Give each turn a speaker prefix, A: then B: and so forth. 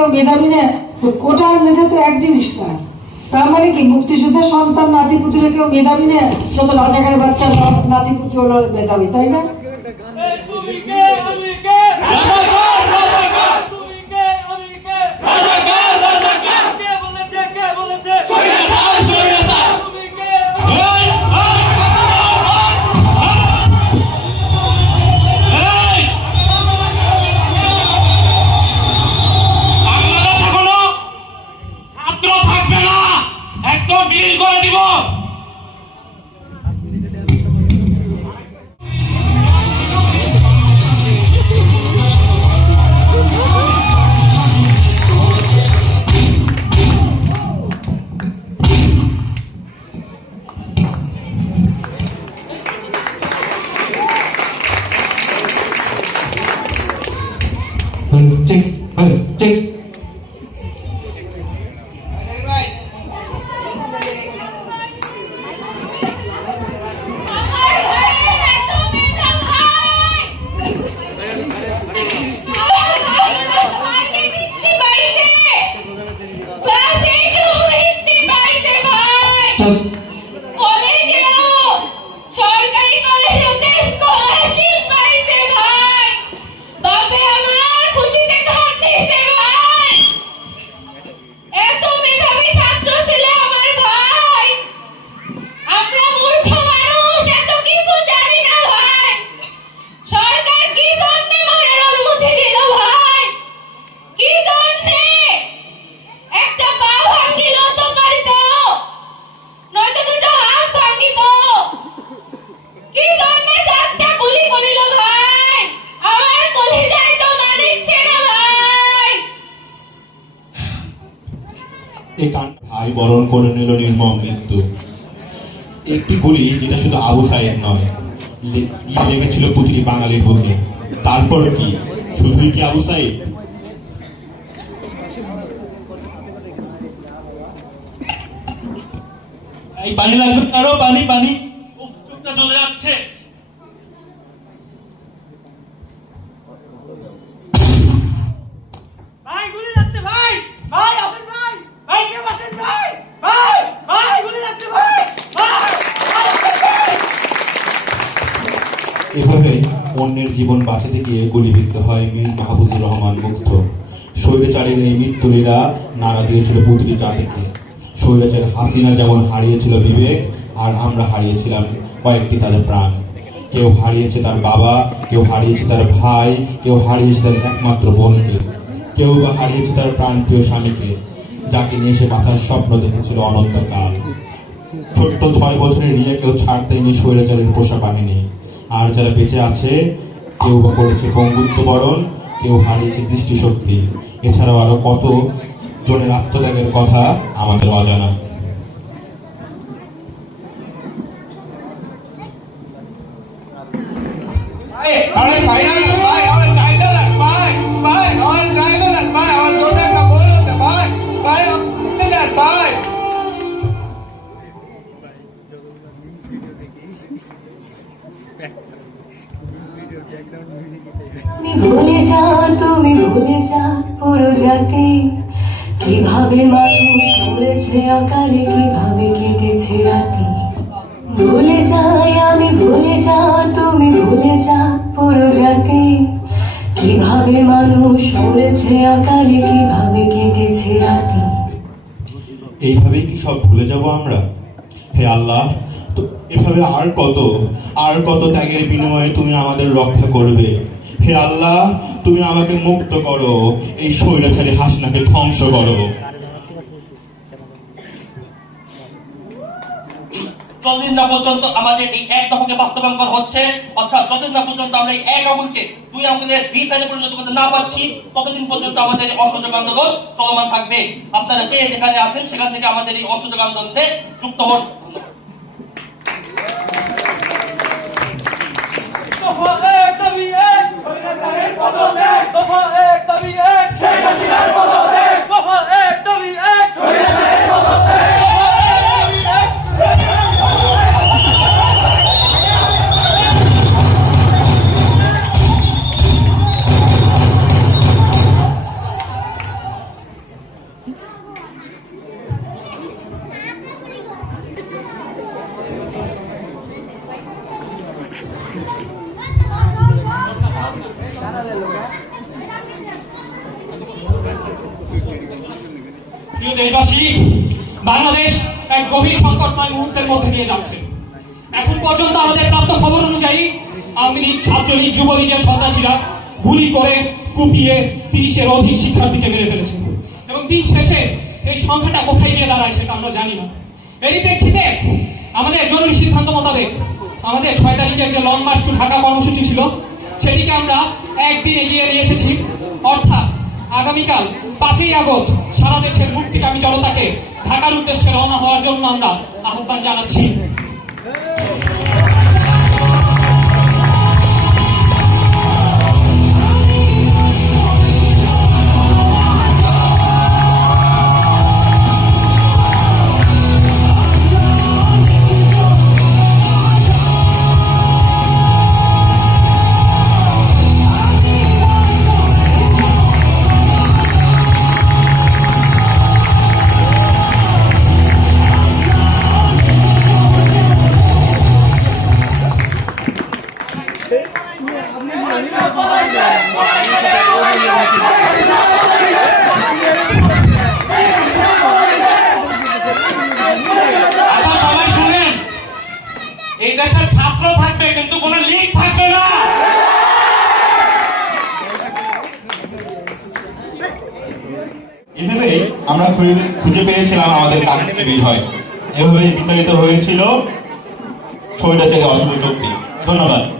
A: কেউ মেধাবী নেয় তো আর মেধা তো এক জিনিস না। তার মানে কি, মুক্তিযুদ্ধের সন্তান নাতিপুতিরা কেউ মেধাবী নেয় যত রাজাকারের বাচ্চা নাতি হলো মেধাবী, তাই না?
B: Cek.
C: এই কাণ্ড ভাই বরণ করে নিল নির্মম মৃত্যু। একটি গুলি যেটা শুধু আবু সাহেব নয় লেগেছিল প্রতিটি বাঙালির বুকে? তারপর কি? শুধুই কি আবু সাহেব
D: এই পানি লাগবে আরও পানি পানি উফ, চোখটা চলে যাচ্ছে
E: ভাই গুলি যাচ্ছে ভাই ভাই আসেন ভাই ভাই কেউ আসেন ভাই ভাই ভাই গুলি যাচ্ছে ভাই ভাই ভাই, আসেন ভাই
C: এভাবে অন্যের জীবন বাঁচাতে গিয়ে গুলিবিদ্ধ হয় মীর মাহবুবুর রহমান মুগ্ধ। স্বৈরাচারের এই মৃত্যুলীরা নাড়া দিয়েছিল প্রতিটি জাতিকে স্বৈরাচার হাসিনা যেমন হারিয়েছিল বিবেক, আর আমরা হারিয়েছিলাম কয়েকটি তাদের প্রাণ। কেউ হারিয়েছে তার বাবা, কেউ হারিয়েছে তার ভাই, কেউ হারিয়েছে তার একমাত্র বোনকে। কেউ বা হারিয়েছে তার প্রাণপ্রিয় স্বামীকে, যাকে নিয়ে সে বাঁচার স্বপ্ন দেখেছিল অনন্তকাল। ছোট্ট ছয় বছরের রিয়াকেও ছাড় দেয়নি স্বৈরাচারের পোষা বাহিনী। আর যারা বেঁচে আছে, কেউ বা করেছে পঙ্গুত্ব বরণ কেউ হারিয়েছে দৃষ্টিশক্তি। এছাড়াও আরও কত জনের আত্মত্যাগের কথা আমাদের অজানা।
F: মানুষ মরেছে অকালে কীভাবে কেটেছে রাতি? ভুলে যাই আমি ভুলে যা, তুমি ভুলে যা, পুরো জাতি। কীভাবে মানুষ মরেছে অকালে কীভাবে কেটেছে রাতি?
C: এইভাবেই কি সব ভুলে যাব আমরা? হে আল্লাহ, তো এভাবে আর কত আর কত ত্যাগের বিনিময়ে তুমি আমাদের রক্ষা করবে? হে আল্লাহ, তুমি আমাকে মুক্ত করো, এই স্বৈরাচারী হাসনাকে ধ্বংস করো।
D: যতদিন না পর্যন্ত আমাদের এই এক দফাকে বাস্তবায়ন করা হচ্ছে। অর্থাৎ যতদিন না পর্যন্ত আমরা এই এক আঙুলকে, দুই আঙুলের বি সাইডে পরিণত করতে না পারছি, ততদিন পর্যন্ত আমাদের অসহযোগ আন্দোলন চলমান থাকবে। আপনারা যে যেখানে আছেন, সেখান থেকে আমাদের এই অসহযোগ আন্দোলনে যুক্ত হন।
E: দফা এক দাবি এক দাবি এক প্রিয়
G: দেশবাসী, বাংলাদেশ এক গভীর সংকটময় মুহূর্তের মধ্যে দিয়ে যাচ্ছে। এখন পর্যন্ত আমাদের প্রাপ্ত খবর অনুযায়ী আওয়ামী লীগ, ছাত্রলীগ, যুবলীগের সন্ত্রাসীরা গুলি করে কুপিয়ে তিরিশের অধিক শিক্ষার্থীকে মেরে ফেলেছে। এবং দিন শেষে এই সংখ্যাটা কোথায় গিয়ে দাঁড়ায় সেটা আমরা জানি না। এরই প্রেক্ষিতে আমাদের জরুরি সিদ্ধান্ত মোতাবেক আমাদের ছয় তারিখের যে লং মার্চ টু ঢাকা কর্মসূচি ছিল সেটিকে আমরা একদিন এগিয়ে নিয়ে এসেছি। অর্থাৎ আগামীকাল পাঁচই আগস্ট সারা দেশের মুক্তিকামী জনতাকে ঢাকার উদ্দেশ্যে রওনা হওয়ার জন্য আমরা আহ্বান জানাচ্ছি।
B: এই দেশের ছাত্র থাকবে, কিন্তু কোন লিগ থাকবে না।
C: আমরা খুঁজে- পেয়েছিলাম আমাদের কাঙ্ক্ষিত বিজয়। এভাবে বিতাড়িত হয়েছিল স্বৈরাচারী অশুভ শক্তি। ধন্যবাদ।